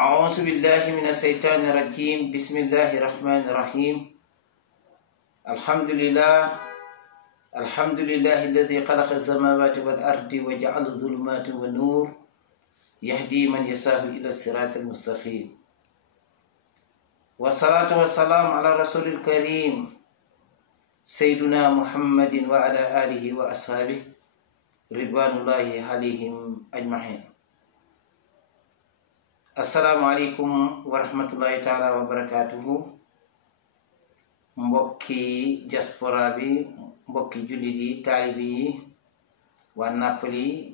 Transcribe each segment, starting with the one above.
أعوذ بالله من الشيطان الرجيم بسم الله الرحمن الرحيم الحمد لله الذي خلق السماوات والأرض وجعل الظلمات والنور يهدي من يشاء إلى الصراط المستقيم والصلاة والسلام على رسول الكريم سيدنا محمد وعلى آله وأصحابه رضوان الله عليهم أجمعين. Assalamu alaikum wa rahmatullahi ta'ala wa barakatuhu. Mbokki diaspora bi, mbokki jullit yi, taalibi yi, waa Napoli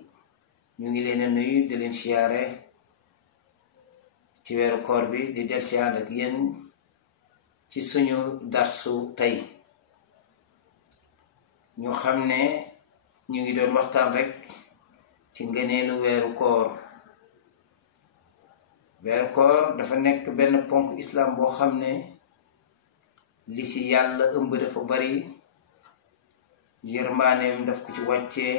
ñu ngi leen nuyu di leen siyaare ci weeru koor bi di del ci ànd ak yéen ci suñu darsu tey. ñu xam ne ñu ngi doon waxtaan rek ci ngëneelu weeru koor. weeru koor dafa nekk benn ponk islam boo xam ne li ci yàlla ëmb dafa bari, yërmaaneem daf ko ci wàccee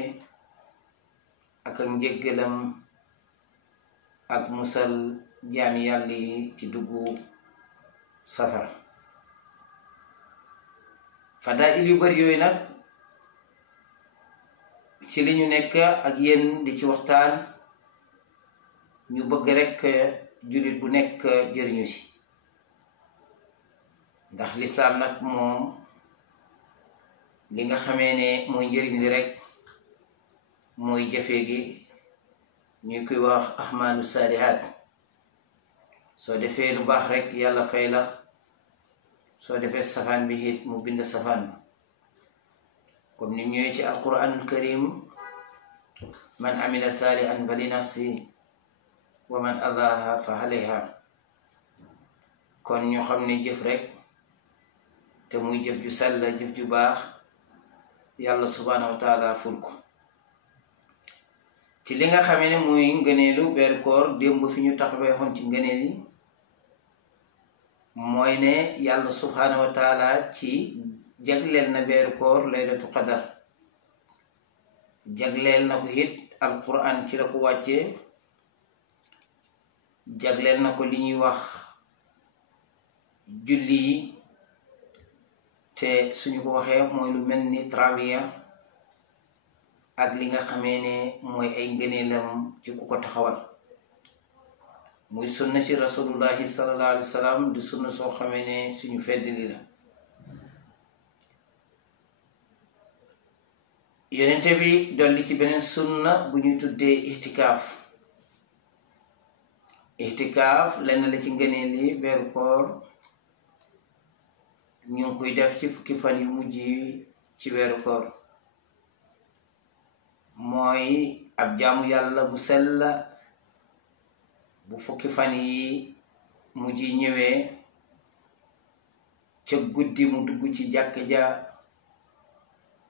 ak njéggalam ak musal jaami yàlla yi ci duggu safara. fadaa'il yu bari yooyu nag ci li ñu nekk ak yéen di ci waxtaan, ñu bëgg rekk jullit bu nekk jëriñu ci, ndax lislaam nag moom li nga xamee ne mooy njëriñ li rekk mooy jëfe gi, ñuy koy wax ahmaalu saalihaat. soo defee lu baax rekk yàlla fay la, soo defee safaan bi it mu bind safaan bi, comme ni ñëwee ci alquranul karim, man amila saalihan fa li nafsi wa man adaaha fa alayha. kon ñu xam ne jëf rek te muy jëf ju sell, jëf ju baax, yàlla subhaanahu wa taala ful ko. ci li nga xamee ne muy ngëneelu weeru koor, démb fi ñu taxawee xoon ci ngëneel yi mooy ne yàlla subhaanahu wa taala ci jagleel na weeru koor laylatu qadar, jagleel na ko it alquran ci la ko wàccee, jagleel na ko li ñuy wax julli yi, te suñu ko waxee mooy lu mel ni trawiya ak li nga xamee ne mooy ay ngëneelam ci ku ko taxawal. muy sunna si rasulullahi sallallahu alayhi wa sallam, di sunna soo xamee ne suñu feddali la. yonente bi dolli ci beneen sunna bu ñuy tuddee ixtikaaf lenn la ci ngëneel yi weeru koor. ñu ngi koy def ci fukki fan yu mujj yi ci weeru koor. mooy ab jaamu yàlla bu sell bu fukki fan yi mujj yi ñëwee, ca guddi mu dugg ci jàkk ja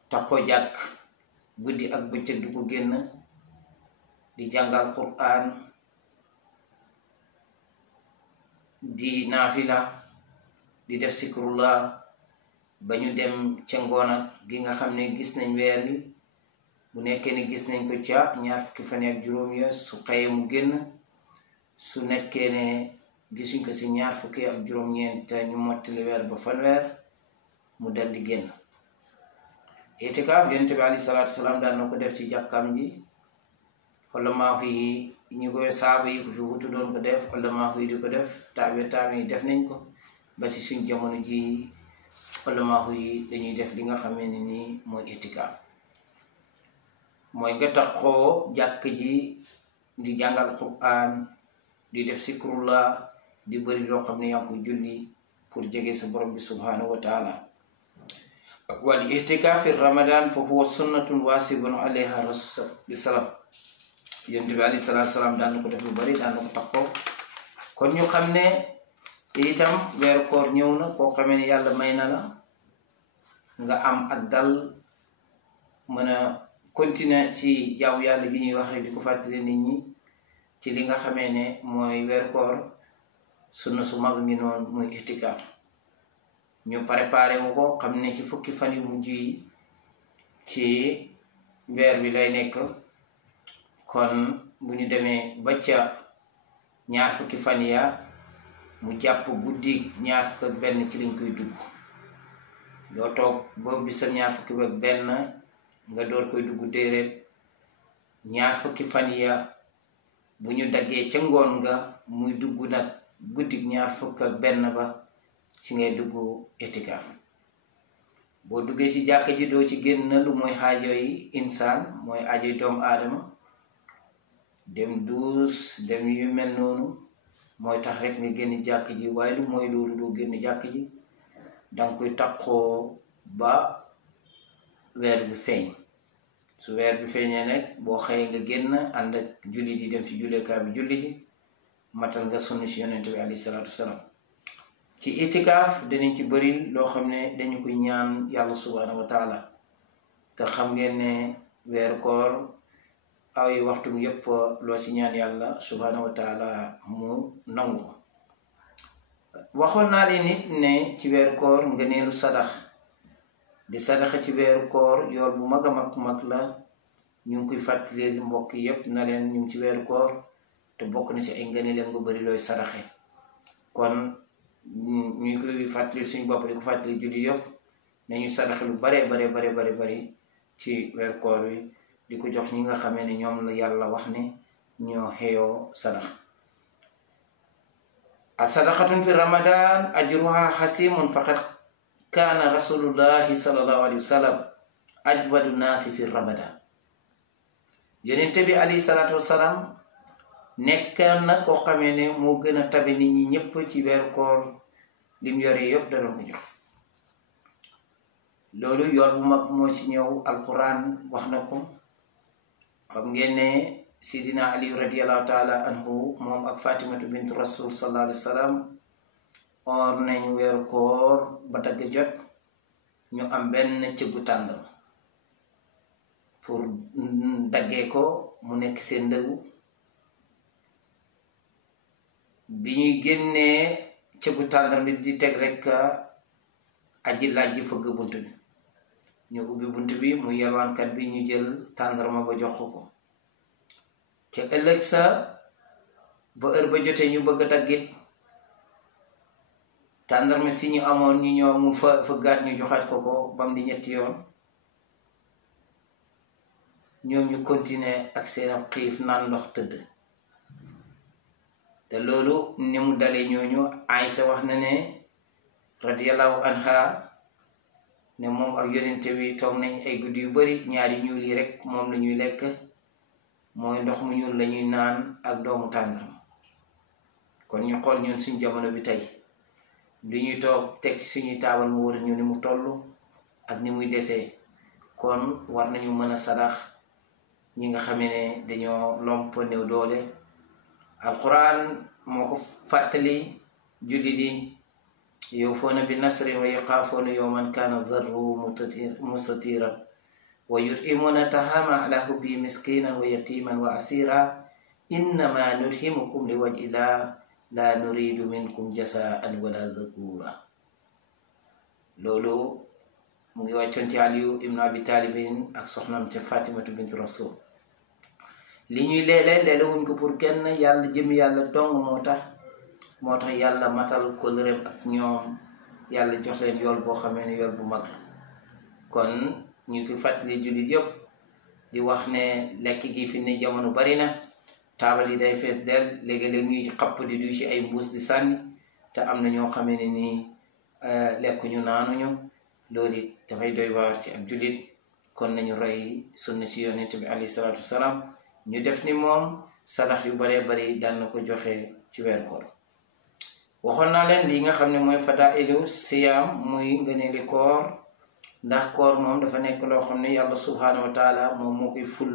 taxo jàkk, guddi ak bëccëg du ko génn, di jàngal Qur'an, di naafila, di def sikrullah, ba ñu dem ca ngoon ak gi nga xam ne gis nañ weer wi. bu nekkee ne gis nañ ko ca ñaar fukki fan ak juróom ya, su xëyee mu génn. su nekkee ne gisuñ ko ci ñaar fukki ak juróom-ñeent ñu mottali weer ba fanweer, mu dal di génn. itikaaf yonent bi alayhi salaatu salaam daan na ko def ci jàkkaam ji. ulamaaw yi ñu koy saaba yi ko fi wutu doon ko def, ulamaaw yi di ko def, taame yi def nañ ko ba ci suñ jamono ji. ulamaaw yi dañuy def li nga xamee ne nii mooy itikaaf. mooy nga taxoo jàkk ji di jàngal Qur'an, di def sikrullah, di bëri loo xam ne yaa ngi ko julli pour jege sa borom bi subhanahu wa taala. wal itikaaf fi ramadan fa huwa sunnatun waasibun alayha rasul bi salaam. yonent bi alayhi salaatu salaam daan na ko def lu bëri, daan na ko taxoo. kon ñu xam ne itam weeru koor ñëw na, koo xamee ne yàlla may na la nga am ak dal, mën a continuer ci jaamu yàlla gi ñuy wax rek di ko fàttali nit ñi ci li nga xamee ne mooy weeru koor. sunna su mag ngi noonu muy itikaaf. ñu préparé wu ko, xam ne ci fukki fan yu mujj yi ci weer bi lay nekk. kon bu ñu demee ba ca ñaar fukki fan ya mu jàpp guddi ñaar fukk ak benn ci lañ koy dugg doo toog ba bisam ñaar fukki ak benn nga door koy dugg déedéet ñaar fukki fan ya bu ñu daggee ca ngoon nga muy dugg nag guddi ñaar fukk ak benn ba ci ngay dugg itikaaf boo duggee ci jàkka ji doo ci génn lu mooy xaajo yi insaan mooy aajo yi doomu aadama dem duus dem yu mel noonu mooy tax rek nga génn jàkk ji waaye lu mooy loolu doo génn jàkk ji danga koy takkoo ba weer bi feeñ su weer bi feeñee nag boo xëyee nga génn ànd ak julli di dem ci jullekaay bi julli ji matal nga sunna si yonent bi alayhi salaatu wasalaam ci itikaaf dinañ ci bëri loo xam ne dañu koy ñaan yàlla subhaanahu wa taala te xam ngeen ne weeru koor ay waxtum yépp loo si ñaan yàlla subhaanahu wa taala mu nangu ko waxoon naa leen nit ne ci weeru koor ngëneelu sadax di sadaxa ci weeru koor yool bu mag a mag la ñu ngi koy fàttali mbokk yépp na leen ñu ngi ci weeru koor te bokk na ci ay ngëneelam nga bëri looy sadaxe kon ñu koy fàttali suñu bopp di ko fàttali julli yëpp nañu sadaxe lu bari ci weeru koor wi di ko jox ñi nga xamee ne ñoom la yàlla wax ne ñoo xeyoo sadax as-sadaqatun fi ramadan ajruha xasimun faqad kaana rasulullahi sallallahu alayhi wa sallam ajwadu naasi fi ramadan yonente bi alayhi salaatu wasalaam nekk na koo xamee ne moo gën a tabe nit ñi ñëpp ci weeru koor lim yore yëpp da doon ko jox loolu yoon bu mag moo ci ñëw alquran wax na ko xam ngeen ne sidina ali radiallahu taala anhu moom ak fatimatu bint rasul sallallahu alayhi wa sallam or nañ weeru koor ba dagg jot ñu am benn cëggu tàndam pour daggee ko mu nekk seen ndëgu bi ñuy génnee cëggu tàndam bi di teg rek aji laaj ji fëgg bunt bi ñu ubbi bunt bi mu yalwaankat bi ñu jël tàndarma ba jox ko ca ëllëg sa ba heure ba jotee ñu bëgg a daggit tàndarma si ñu amoon ñu ñëw mu fëggaat ñu joxaat ko bam di ñetti yoon ñoom ñu continuer ak seen xiif naan ndox tëdd te loolu ni mu dalee ñooñu Aysa wax na ne radiyallahu anha ne moom ak yonente bi toog nañ ay guddi yu bari ñaari ñuul yi rek moom la ñuy lekk mooy ndox mu ñuul la ñuy naan ak doomu tàndarma kon ñu xool ñun suñ jamono bi tey li ñuy toog teg ci suñuy taabal mu wër ñu ni mu toll ak ni muy desee kon war nañu mën a sadax ñi nga xamee ne dañoo lomp néew doole alquran moo ko fàttali julli di yawfuuna bi nasri wa yaxaafuuna yawman kaana darruhu mustatiran wa yut'imuuna tahaama ala hubbihi miskinan wa yatiman wa asira innama nut'imukum li wajhi llah la nuridu minkum jasaan wala dhakura loolu mu ngi wàccoon ci Aliyu ibnu Abi Talibin ak soxnam ca Fatimatu bint Rasul li ñuy leele wuñ ko pour kenn yàlla jëm yàlla dong moo tax yàlla matal kóllëreem ak ñoom yàlla jox leen yool boo xamee ne yool bu mag la kon ñu ko fàttali jullit yëpp di wax ne lekk gi fi ne jamono bari na taabal yi day fees del léegi-léeg ñuy xapp di du ci ay mbuus di sànni te am na ñoo xamee ne nii lekkuñu naanuñu loolu it dafay doy waar ci ab jullit kon nañu roy sunna ci yonent bi alayhi salaatu wasalaam ñu def ni moom sadax yu baree bari daan na ko joxe ci weer koor waxoon naa leen li nga xam ne mooy fadailu siyaam muy ngëneeli koor ndax koor moom dafa nekk loo xam ne yàlla subhaanahu wa taala moom moo koy ful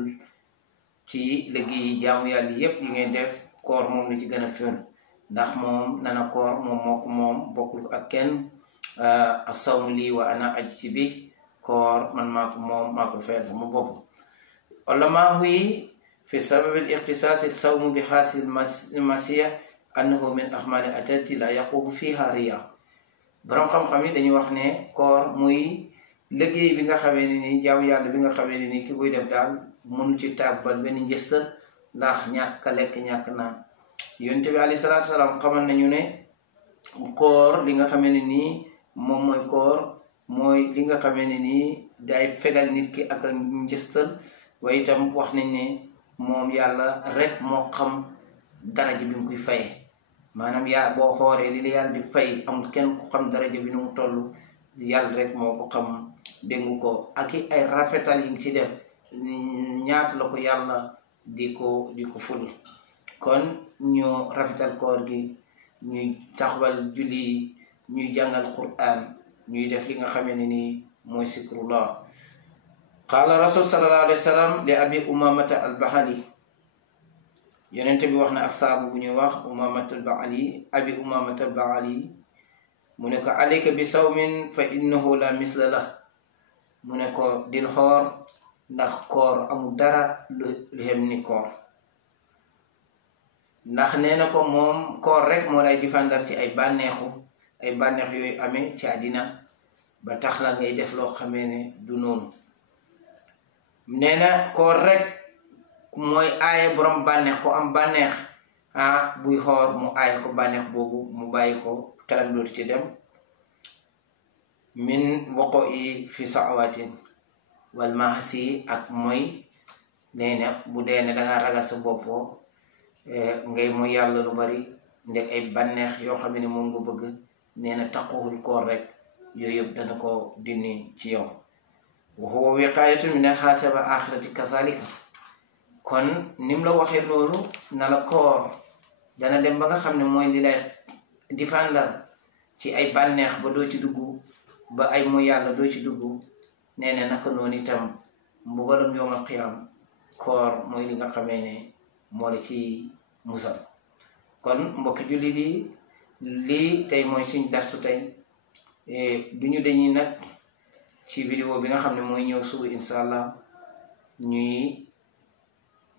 ci liggéey jaamu yàlla yépp yi ngay def koor moom la ci gën a ful ndax moom nana koor moom moo ko moom bokkul ak kenn as-sawmu lii wa ana ajzi bi koor man maa ko moom maa ko fayal sama bopp ulamaahu yi fi sababi al-ixtisaas as-sawmu bi xaasil masiya annahu min ahmali atati la yaqubu fiha riya borom xam-xam yi dañuy wax ne koor muy liggéey bi nga xamee ne nii jaamu yàlla bi nga xamee ne nii ki koy def daal mënu ci tàbbal benn njëstal ndax ñàkk lekk ñàkk naan yonent bi alayhi salaatu salaam xamal nañu ne koor li nga xamee ne nii moom mooy koor mooy li nga xamee ne nii day fegal nit ki ak njëstal waaye itam wax nañ ne moom yàlla rek moo xam daraja bi mu koy faye maanaam yaa boo xooree li la yàlla di fay amul kenn ku xam daraja bi nu mu toll yàlla rek moo ko xam dégg ko ak ay rafetal yi ci def ñaata la ko yàlla di ko ful kon ñu rafetal koor gi ñuy taxawal julli ñuy jàngal Qur'an ñuy def li nga xamee ne nii mooy zikrullah qaala rasul sallallahu alayhi wa sallam li abi umamata al-bahali yonente bi wax na ak saabu bu ñuy wax umamata al-bahali abi umamata al-bahali mu ne ko alayka bi sawmin fa innahu la misla la mu ne ko dil xoor ndax koor amul dara lu xem ni koor ndax nee na ko moom koor rek moo lay difandar ci ay bànneex yooyu amee ci àddina ba tax la ngay def loo xamee ne du noonu nee na koor rek mooy aaye borom bànneex ko am bànneex buy xoor mu aaye ko bànneex boobu mu bàyyi ko xelam dootu ci dem min waqo i fi saawatin wal maasi ak mooy nee na bu dee ne danga ragal sa bopp ngay mooy yàlla lu bari ndek ay bànneex yoo xam ne moom nga bëgg nee na taquwul koor rek yooyu yëpp dana ko dindi ci yow wa huwa wiqaayatun min al-xaasaba axirati kazalika kon nim la waxee loolu na la koor dana dem ba nga xam ne mooy li lay difandal ci ay bànneex ba doo ci dugg ba ay mooy yàlla doo ci dugg nee na naka noonu itam mbugalum yowmal qiyaam koor mooy li nga xamee ne moo la ci musal kon mbokki jullit yi lii tey mooy suñ darsu tey duñu dañuy nag ci vidéo bi nga xam ne mooy ñëw suba insha allah ñuy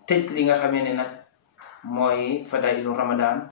tëj li nga xamee ne nag mooy fadailu ramadan